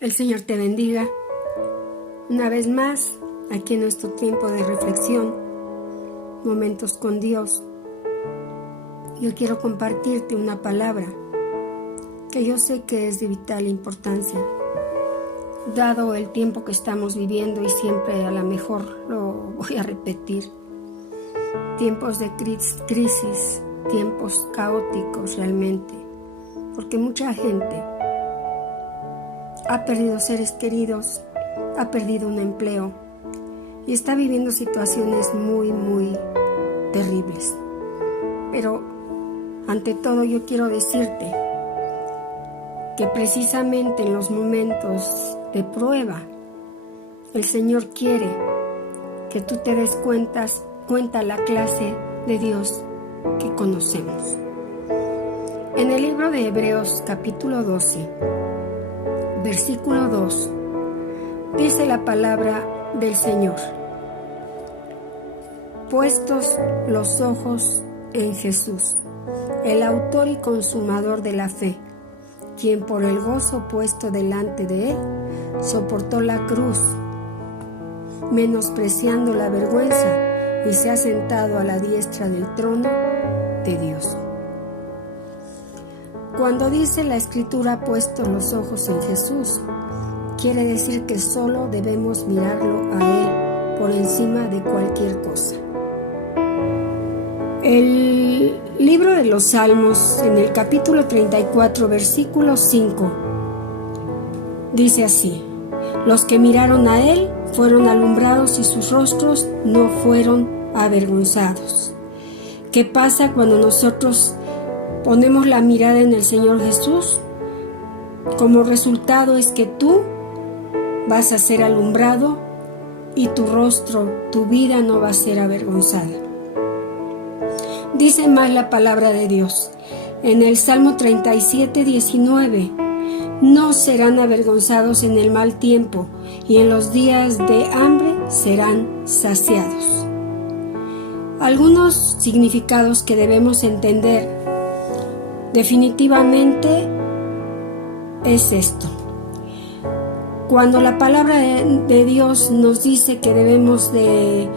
El Señor te bendiga. Una vez más, aquí en nuestro tiempo de reflexión, momentos con Dios. Yo quiero compartirte una palabra que yo sé que es de vital importancia, dado el tiempo que estamos viviendo, y siempre a lo mejor lo voy a repetir. Tiempos de crisis, tiempos caóticos realmente, porque mucha gente ha perdido seres queridos, ha perdido un empleo y está viviendo situaciones muy terribles. Pero ante todo yo quiero decirte que precisamente en los momentos de prueba el Señor quiere que tú te des cuenta la clase de Dios que conocemos. En el libro de Hebreos capítulo 12, versículo 2, dice la palabra del Señor: puestos los ojos en Jesús, el autor y consumador de la fe, quien por el gozo puesto delante de él soportó la cruz, menospreciando la vergüenza, y se ha sentado a la diestra del trono de Dios. Cuando dice la Escritura puestos los ojos en Jesús, quiere decir que solo debemos mirarlo a Él por encima de cualquier cosa. El libro de los Salmos, en el capítulo 34, versículo 5, dice así: los que miraron a Él fueron alumbrados y sus rostros no fueron avergonzados. ¿Qué pasa cuando nosotros ponemos la mirada en el Señor Jesús? Como resultado es que tú vas a ser alumbrado y tu rostro, tu vida no va a ser avergonzada. Dice más la palabra de Dios en el Salmo 37, 19: no serán avergonzados en el mal tiempo, y en los días de hambre serán saciados. Algunos significados que debemos entender definitivamente es esto. Cuando la palabra de Dios nos dice que debemos de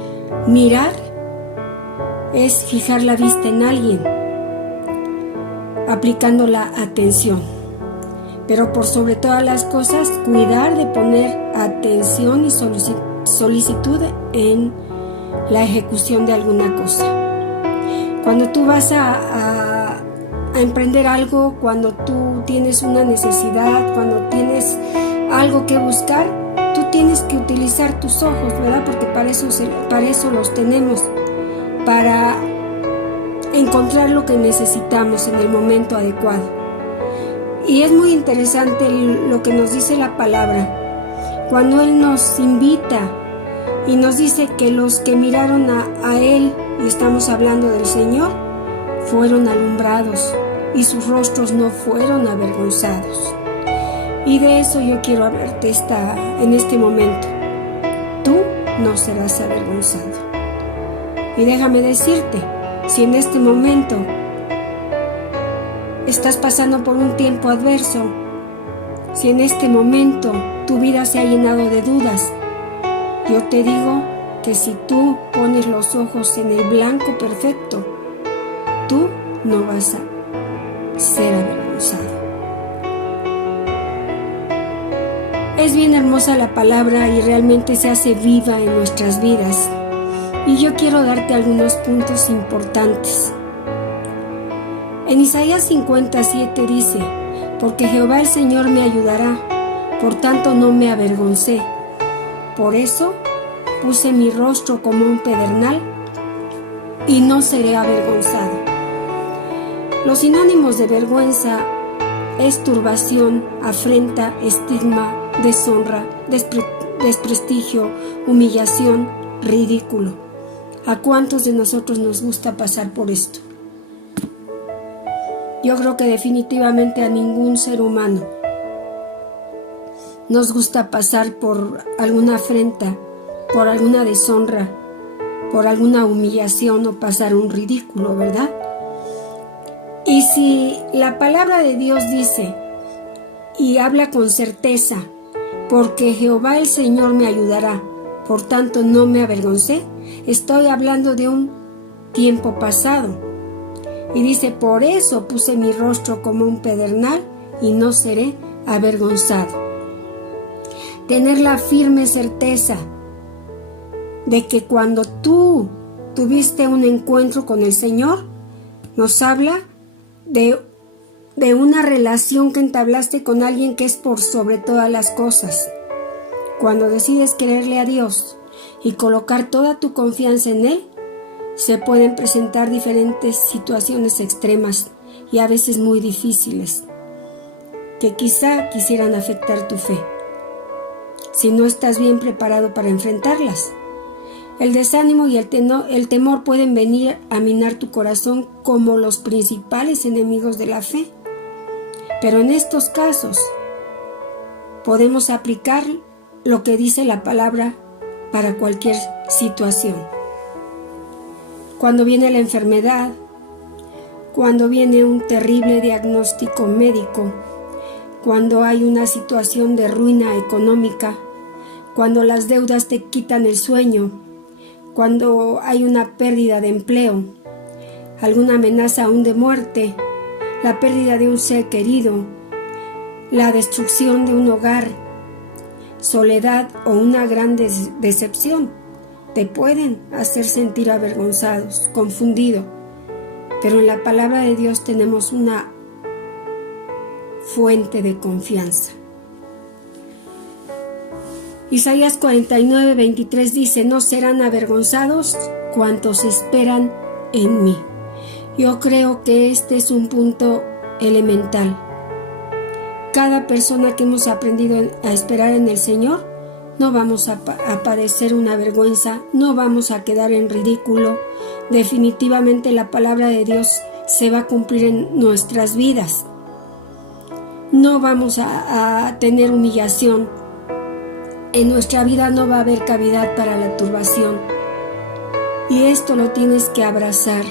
mirar, es fijar la vista en alguien, aplicando la atención. Pero por sobre todas las cosas, cuidar de poner atención y solicitud en la ejecución de alguna cosa. Cuando tú vas a emprender algo, cuando tú tienes una necesidad, cuando tienes algo que buscar, tú tienes que utilizar tus ojos, ¿verdad? Porque para eso los tenemos, para encontrar lo que necesitamos en el momento adecuado. Y es muy interesante lo que nos dice la palabra, cuando Él nos invita y nos dice que los que miraron a Él, y estamos hablando del Señor, fueron alumbrados y sus rostros no fueron avergonzados. Y de eso yo quiero hablarte en este momento. Tú no serás avergonzado. Y déjame decirte, si en este momento estás pasando por un tiempo adverso, si en este momento tu vida se ha llenado de dudas, yo te digo que si tú pones los ojos en el blanco perfecto, tú no vas a ser avergonzado. Es bien hermosa la palabra y realmente se hace viva en nuestras vidas. Y yo quiero darte algunos puntos importantes. En Isaías 57 dice: porque Jehová el Señor me ayudará, por tanto no me avergoncé. Por eso puse mi rostro como un pedernal y no seré avergonzado. Los sinónimos de vergüenza es turbación, afrenta, estigma, deshonra, desprestigio, humillación, ridículo. ¿A cuántos de nosotros nos gusta pasar por esto? Yo creo que definitivamente a ningún ser humano nos gusta pasar por alguna afrenta, por alguna deshonra, por alguna humillación o pasar un ridículo, ¿verdad? Y si la palabra de Dios dice y habla con certeza porque Jehová el Señor me ayudará, por tanto no me avergoncé. Estoy hablando de un tiempo pasado. Y dice, por eso puse mi rostro como un pedernal y no seré avergonzado. Tener la firme certeza de que cuando tú tuviste un encuentro con el Señor, nos habla de una relación que entablaste con alguien que es por sobre todas las cosas. Cuando decides creerle a Dios y colocar toda tu confianza en Él, se pueden presentar diferentes situaciones extremas y a veces muy difíciles, que quizá quisieran afectar tu fe, si no estás bien preparado para enfrentarlas. El desánimo y el temor pueden venir a minar tu corazón como los principales enemigos de la fe. Pero en estos casos podemos aplicar lo que dice la palabra para cualquier situación. Cuando viene la enfermedad, cuando viene un terrible diagnóstico médico, cuando hay una situación de ruina económica, cuando las deudas te quitan el sueño, cuando hay una pérdida de empleo, alguna amenaza aún de muerte, la pérdida de un ser querido, la destrucción de un hogar, soledad o una gran decepción, te pueden hacer sentir avergonzados, confundido. Pero en la palabra de Dios tenemos una fuente de confianza. Isaías 49:23 dice, no serán avergonzados cuantos esperan en mí. Yo creo que este es un punto elemental. Cada persona que hemos aprendido a esperar en el Señor, no vamos a padecer una vergüenza, no vamos a quedar en ridículo. Definitivamente la palabra de Dios se va a cumplir en nuestras vidas. No vamos a tener humillación. En nuestra vida no va a haber cavidad para la turbación. Y esto lo tienes que abrazar,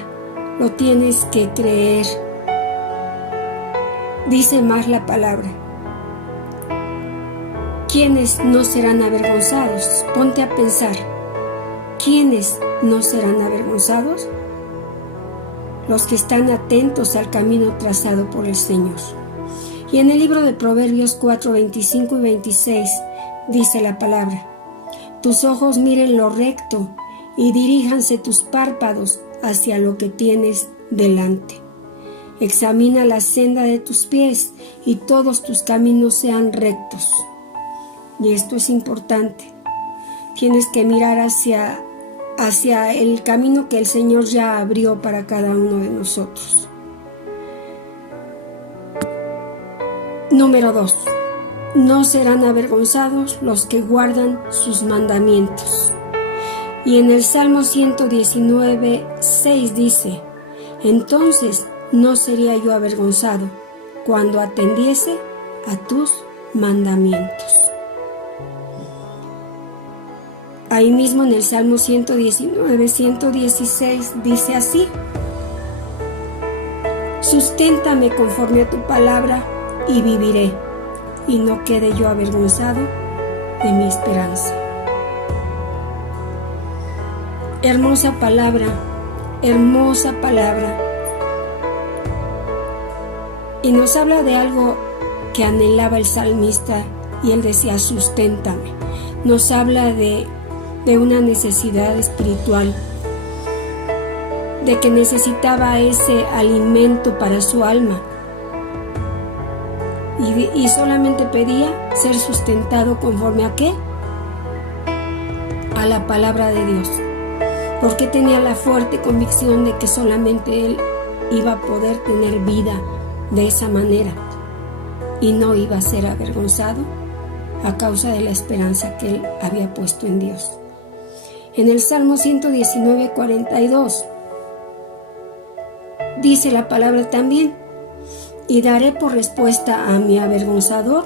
lo tienes que creer. Dice más la palabra. ¿Quiénes no serán avergonzados? Ponte a pensar. ¿Quiénes no serán avergonzados? Los que están atentos al camino trazado por el Señor. Y en el libro de Proverbios 4:25 y 26 dice la palabra: tus ojos miren lo recto y diríjanse tus párpados hacia lo que tienes delante. Examina la senda de tus pies y todos tus caminos sean rectos. Y esto es importante. Tienes que mirar hacia el camino que el Señor ya abrió para cada uno de nosotros. Número 2. No serán avergonzados los que guardan sus mandamientos. Y en el Salmo 119:6 dice: entonces no sería yo avergonzado cuando atendiese a tus mandamientos. Ahí mismo en el Salmo 119:116 dice así: susténtame conforme a tu palabra y viviré, y no quede yo avergonzado de mi esperanza. Hermosa palabra, hermosa palabra. Y nos habla de algo que anhelaba el salmista, y él decía: susténtame. Nos habla de una necesidad espiritual, de que necesitaba ese alimento para su alma. Y solamente pedía ser sustentado conforme a ¿qué? A la palabra de Dios. Porque tenía la fuerte convicción de que solamente él iba a poder tener vida de esa manera y no iba a ser avergonzado a causa de la esperanza que él había puesto en Dios. En el Salmo 119:42 dice la palabra también: y daré por respuesta a mi avergonzador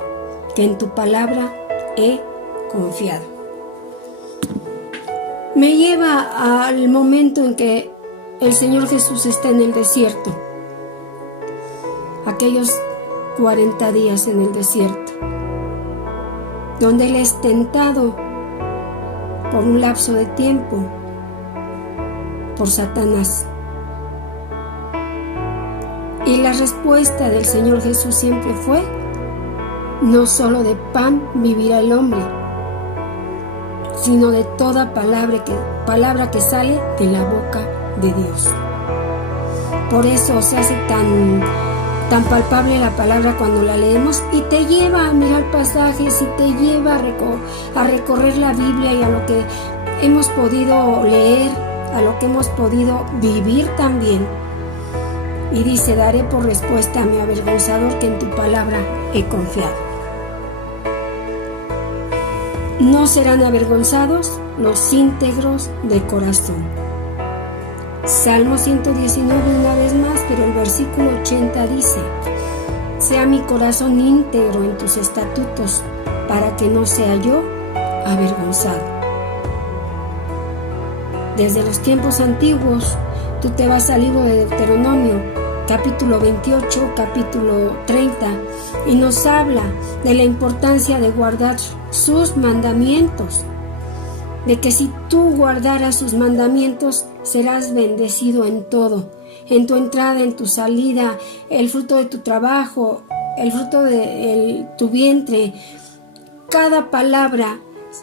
que en tu palabra he confiado. Me lleva al momento en que el Señor Jesús está en el desierto, aquellos 40 días en el desierto. donde Él es tentado por un lapso de tiempo por Satanás. Y la respuesta del Señor Jesús siempre fue: no solo de pan vivirá el hombre, sino de toda palabra que sale de la boca de Dios. Por eso se hace tan palpable la palabra cuando la leemos y te lleva a mirar pasajes y te lleva a recorrer la Biblia y a lo que hemos podido leer, a lo que hemos podido vivir también. Y dice: daré por respuesta a mi avergonzador que en tu palabra he confiado. No serán avergonzados los íntegros de corazón. Salmo 119 una vez más, pero el versículo 80 dice: sea mi corazón íntegro en tus estatutos, para que no sea yo avergonzado. Desde los tiempos antiguos, tú te vas al libro de Deuteronomio, capítulo 28, capítulo 30, y nos habla de la importancia de guardar sus mandamientos, de que si tú guardaras sus mandamientos, serás bendecido en todo, en tu entrada, en tu salida, el fruto de tu trabajo, el fruto de tu vientre. Cada palabra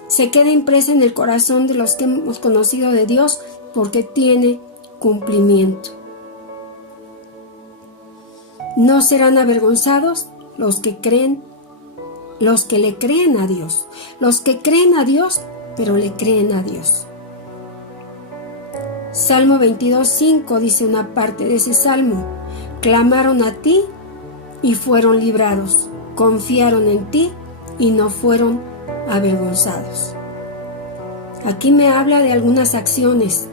se queda impresa en el corazón de los que hemos conocido de Dios, porque tiene cumplimiento. No serán avergonzados los que le creen a Dios, los que creen a Dios, pero le creen a Dios. Salmo 22:5 dice una parte de ese salmo: clamaron a ti y fueron librados, confiaron en ti y no fueron avergonzados. Aquí me habla de algunas acciones,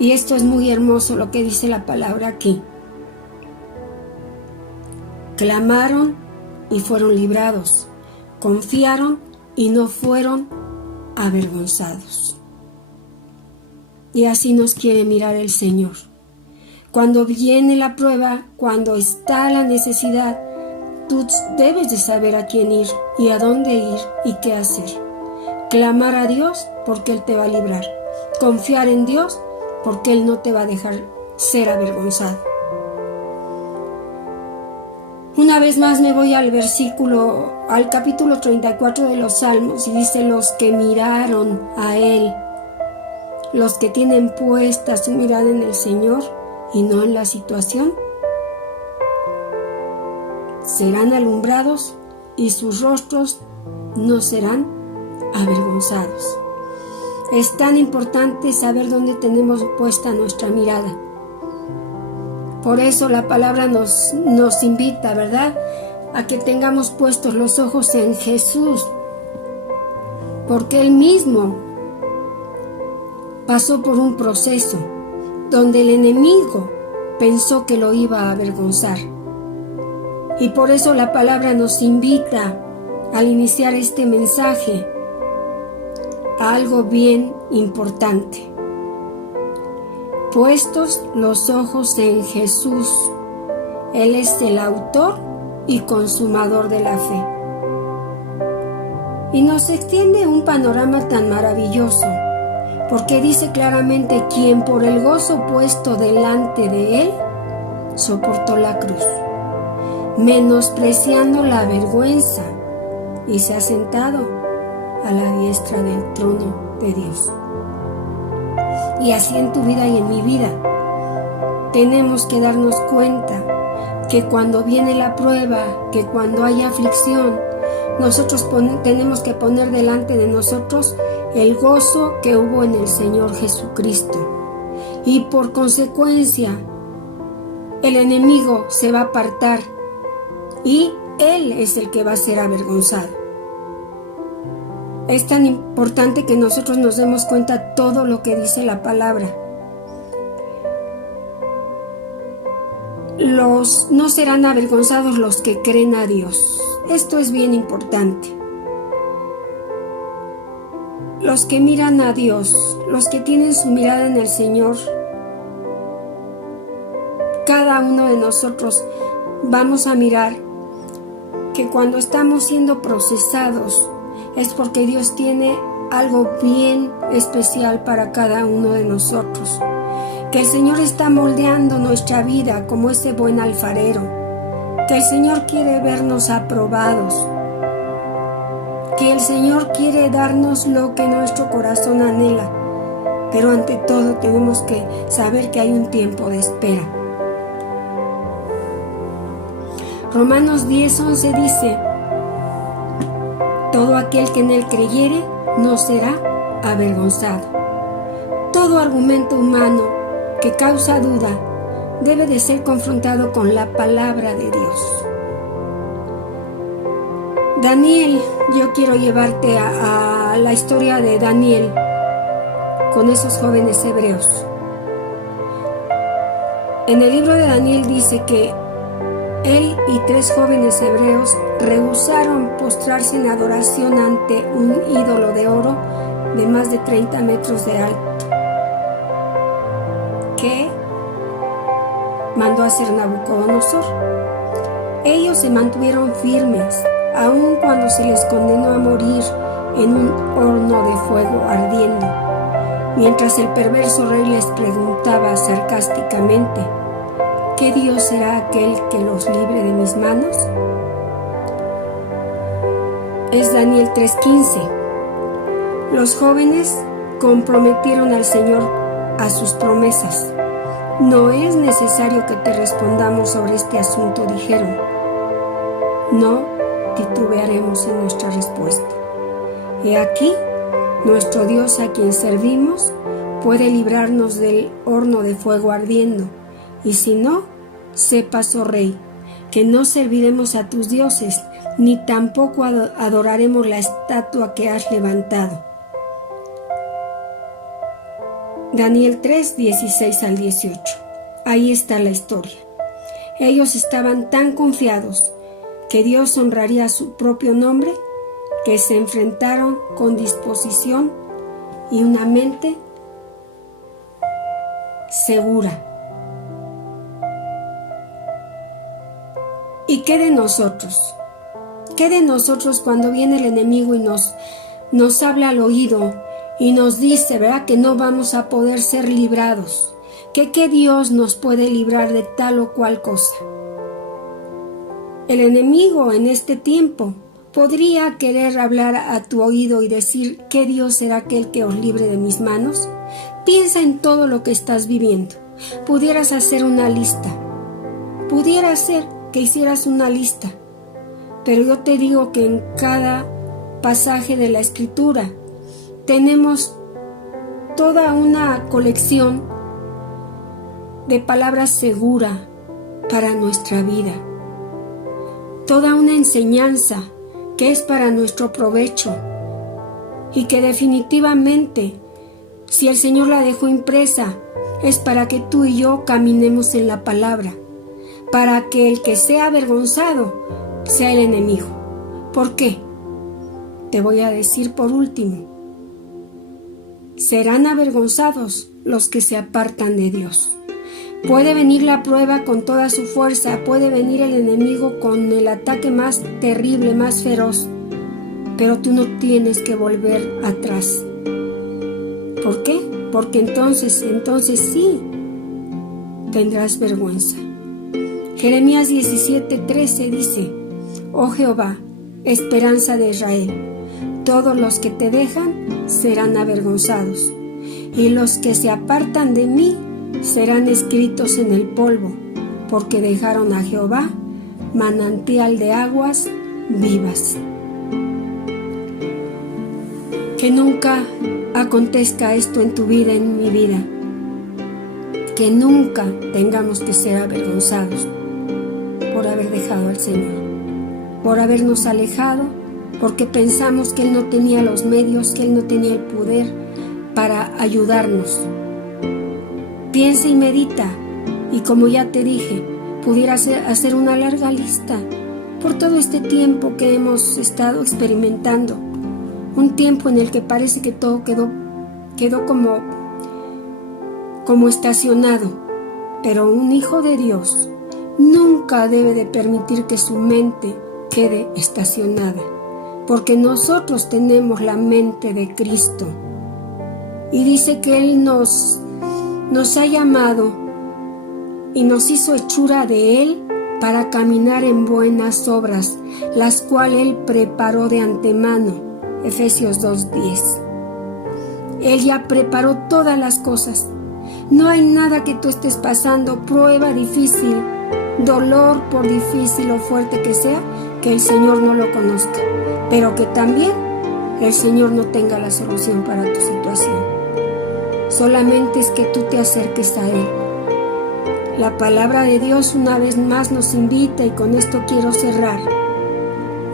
y esto es muy hermoso lo que dice la palabra aquí. Clamaron y fueron librados, confiaron y no fueron avergonzados. Y así nos quiere mirar el Señor. Cuando viene la prueba, cuando está la necesidad, tú debes de saber a quién ir y a dónde ir y qué hacer. Clamar a Dios porque Él te va a librar. Confiar en Dios porque Él no te va a dejar ser avergonzado. Una vez más me voy al capítulo 34 de los Salmos, y dice: los que miraron a Él, los que tienen puesta su mirada en el Señor y no en la situación, serán alumbrados y sus rostros no serán avergonzados. Es tan importante saber dónde tenemos puesta nuestra mirada. Por eso la palabra nos invita, ¿verdad?, a que tengamos puestos los ojos en Jesús, porque Él mismo pasó por un proceso donde el enemigo pensó que lo iba a avergonzar. Y por eso la palabra nos invita al iniciar este mensaje a algo bien importante. Puestos los ojos en Jesús, Él es el autor y consumador de la fe. Y nos extiende un panorama tan maravilloso, porque dice claramente: quien por el gozo puesto delante de Él soportó la cruz, menospreciando la vergüenza, y se ha sentado a la diestra del trono de Dios. Y así en tu vida y en mi vida tenemos que darnos cuenta que cuando viene la prueba, que cuando hay aflicción, nosotros tenemos que poner delante de nosotros el gozo que hubo en el Señor Jesucristo. Y por consecuencia, el enemigo se va a apartar y Él es el que va a ser avergonzado. Es tan importante que nosotros nos demos cuenta todo lo que dice la palabra. No serán avergonzados los que creen a Dios. Esto es bien importante. Los que miran a Dios, los que tienen su mirada en el Señor, cada uno de nosotros vamos a mirar que cuando estamos siendo procesados es porque Dios tiene algo bien especial para cada uno de nosotros. Que el Señor está moldeando nuestra vida como ese buen alfarero. Que el Señor quiere vernos aprobados. Que el Señor quiere darnos lo que nuestro corazón anhela. Pero ante todo tenemos que saber que hay un tiempo de espera. Romanos 10:11 dice: todo aquel que en él creyere no será avergonzado. Todo argumento humano que causa duda debe de ser confrontado con la palabra de Dios. Daniel, yo quiero llevarte a la historia de Daniel con esos jóvenes hebreos. En el libro de Daniel dice que él y 3 jóvenes hebreos rehusaron postrarse en adoración ante un ídolo de oro de más de 30 metros de alto, que mandó a hacer Nabucodonosor. Ellos se mantuvieron firmes, aun cuando se les condenó a morir en un horno de fuego ardiendo, mientras el perverso rey les preguntaba sarcásticamente: ¿qué Dios será aquel que los libre de mis manos? Es Daniel 3:15. Los jóvenes comprometieron al Señor a sus promesas. No es necesario que te respondamos sobre este asunto, dijeron. No titubearemos en nuestra respuesta. He aquí, nuestro Dios a quien servimos puede librarnos del horno de fuego ardiendo. Y si no, sepas, oh rey, que no serviremos a tus dioses, ni tampoco adoraremos la estatua que has levantado. Daniel 3, 16 al 18. Ahí está la historia. Ellos estaban tan confiados que Dios honraría su propio nombre, que se enfrentaron con disposición y una mente segura. ¿Y qué de nosotros? ¿Qué de nosotros cuando viene el enemigo y nos habla al oído y nos dice, ¿verdad?, que no vamos a poder ser librados? ¿Qué Dios nos puede librar de tal o cual cosa? El enemigo en este tiempo podría querer hablar a tu oído y decir, ¿qué Dios será aquel que os libre de mis manos? Piensa en todo lo que estás viviendo. Pudieras hacer una lista. Pudiera ser que hicieras una lista, pero yo te digo que en cada pasaje de la Escritura tenemos toda una colección de palabras seguras para nuestra vida, toda una enseñanza que es para nuestro provecho y que definitivamente, si el Señor la dejó impresa, es para que tú y yo caminemos en la palabra, para que el que sea avergonzado sea el enemigo. ¿Por qué? Te voy a decir por último. Serán avergonzados los que se apartan de Dios. Puede venir la prueba con toda su fuerza, puede venir el enemigo con el ataque más terrible, más feroz, pero tú no tienes que volver atrás. ¿Por qué? Porque entonces sí tendrás vergüenza. Jeremías 17:13 dice: Oh Jehová, esperanza de Israel, todos los que te dejan serán avergonzados, y los que se apartan de mí serán escritos en el polvo, porque dejaron a Jehová, manantial de aguas vivas. Que nunca acontezca esto en tu vida, en mi vida. Que nunca tengamos que ser avergonzados por haber dejado al Señor, por habernos alejado, porque pensamos que Él no tenía los medios, que Él no tenía el poder para ayudarnos. Piensa y medita, y como ya te dije, pudiera hacer una larga lista por todo este tiempo que hemos estado experimentando, un tiempo en el que parece que todo quedó como estacionado, pero un hijo de Dios nunca debe de permitir que su mente quede estacionada, porque nosotros tenemos la mente de Cristo. Y dice que Él nos ha llamado y nos hizo hechura de Él para caminar en buenas obras, las cuales Él preparó de antemano. Efesios 2:10. Él ya preparó todas las cosas. No hay nada que tú estés pasando, prueba difícil, dolor, por difícil o fuerte que sea, que el Señor no lo conozca, pero que también el Señor no tenga la solución para tu situación. Solamente es que tú te acerques a Él. La palabra de Dios una vez más nos invita, y con esto quiero cerrar.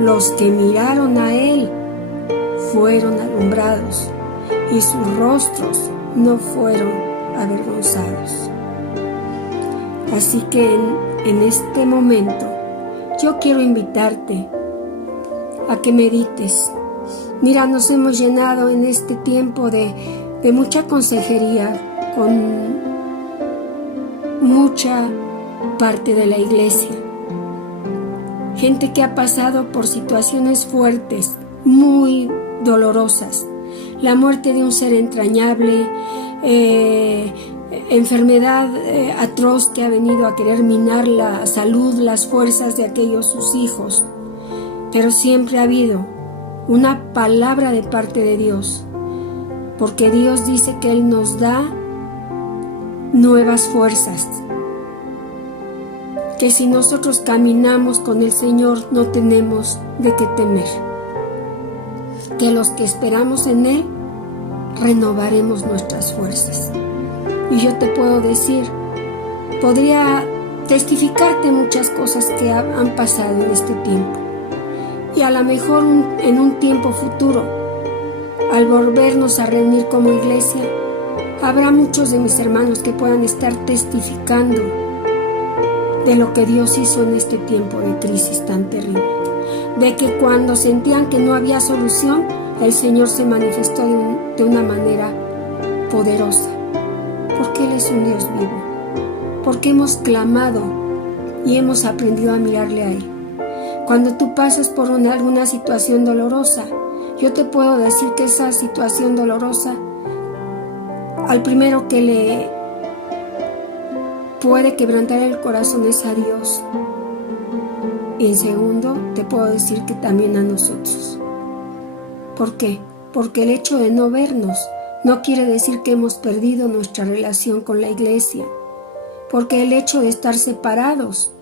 Los que miraron a Él fueron alumbrados, y sus rostros no fueron avergonzados. Así que en este momento yo quiero invitarte a que medites. Mira, nos hemos llenado en este tiempo de mucha consejería con mucha parte de la iglesia. Gente que ha pasado por situaciones fuertes, muy dolorosas. La muerte de un ser entrañable, enfermedad atroz que ha venido a querer minar la salud, las fuerzas de aquellos sus hijos. Pero siempre ha habido una palabra de parte de Dios, porque Dios dice que Él nos da nuevas fuerzas, que si nosotros caminamos con el Señor no tenemos de qué temer, que los que esperamos en Él renovaremos nuestras fuerzas. Y yo te puedo decir, podría testificarte muchas cosas que han pasado en este tiempo, y a lo mejor en un tiempo futuro, al volvernos a reunir como iglesia, habrá muchos de mis hermanos que puedan estar testificando de lo que Dios hizo en este tiempo de crisis tan terrible, de que cuando sentían que no había solución, el Señor se manifestó de una manera poderosa, porque Él es un Dios vivo, porque hemos clamado y hemos aprendido a mirarle a Él. Cuando tú pasas por alguna situación dolorosa, yo te puedo decir que esa situación dolorosa, al primero que le puede quebrantar el corazón es a Dios. Y en segundo, te puedo decir que también a nosotros. ¿Por qué? Porque el hecho de no vernos no quiere decir que hemos perdido nuestra relación con la iglesia. Porque el hecho de estar separados,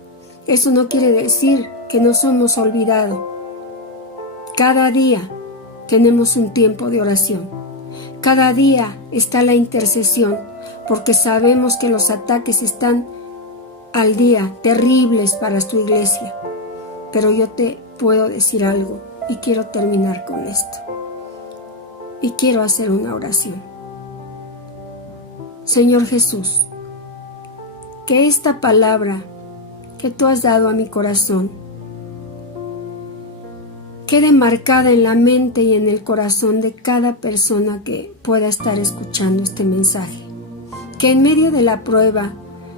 eso no quiere decir que nos hemos olvidado. Cada día tenemos un tiempo de oración. Cada día está la intercesión, porque sabemos que los ataques están al día, terribles para tu iglesia. Pero yo te puedo decir algo, y quiero terminar con esto. Y quiero hacer una oración. Señor Jesús, que esta palabra que tú has dado a mi corazón quede marcada en la mente y en el corazón de cada persona que pueda estar escuchando este mensaje. Que en medio de la prueba,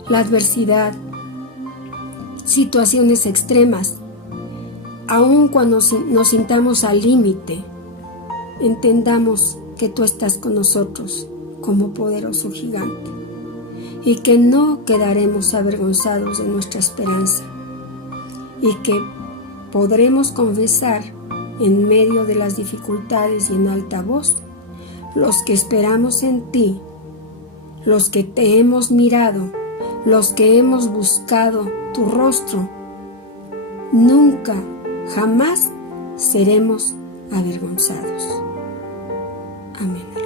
la adversidad, situaciones extremas, aun cuando nos sintamos al límite, entendamos que tú estás con nosotros como poderoso gigante, y que no quedaremos avergonzados de nuestra esperanza, y que podremos confesar en medio de las dificultades y en alta voz: los que esperamos en ti, los que te hemos mirado, los que hemos buscado tu rostro, nunca, jamás seremos avergonzados. Amén.